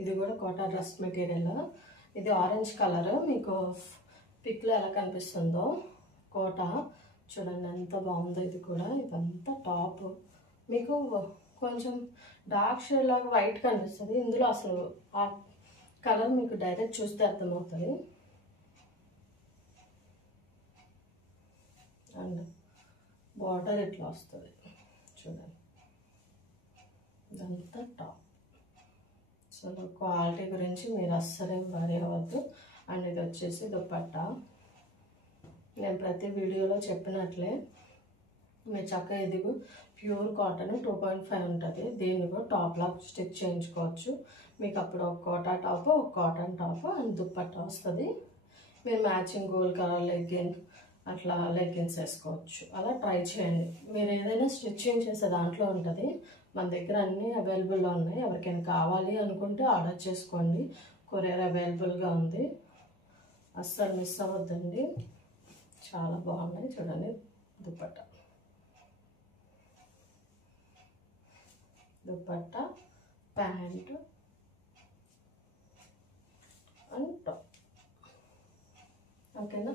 ఇది కూడా quota dress material. ఇది ఆరెంజ్ కలర్, మీకు పిక్లో ఎలా కనిపిస్తుందో కోటా చూడండి ఎంత బాగుందో. ఇది కూడా ఇదంతా టాప్, మీకు కొంచెం డార్క్ షేడ్ లాగా వైట్ కనిపిస్తుంది. ఇందులో అసలు ఆ కలర్ మీకు డైరెక్ట్ చూస్తే అర్థమవుతుంది. అండ్ బార్డర్ ఇట్లా వస్తుంది చూడండి, ఇదంతా టాప్. సో క్వాలిటీ గురించి మీరు అస్సలే వరీ అవ్వద్దు. అండ్ ఇది వచ్చేసి దుపట్టా. నేను ప్రతి వీడియోలో చెప్పినట్లే మీరు చక్కగా ఇది ప్యూర్ కాటన్ 2.5 ఉంటుంది. దీన్ని కూడా టాప్ లాగా స్టిచ్ చేయించుకోవచ్చు. మీకు అప్పుడు ఒక కోటా టాప్, ఒక కాటన్ టాప్ అండ్ దుపట్టా వస్తుంది. మీరు మ్యాచింగ్ గోల్డ్ కలర్ లెగ్గిన్ అట్లా లెగ్గిన్స్ వేసుకోవచ్చు. అలా ట్రై చేయండి. మీరు ఏదైనా స్టిచ్చింగ్ చేసే దాంట్లో ఉంటుంది. మన దగ్గర అన్నీ అవైలబుల్లో ఉన్నాయి. ఎవరికైనా కావాలి అనుకుంటే ఆర్డర్ చేసుకోండి. కొరియర్ అవైలబుల్గా ఉంది. అస్సలు మిస్ అవ్వద్దండి. చాలా బాగున్నాయి చూడండి. Dupatta pant and top. ఓకేనా?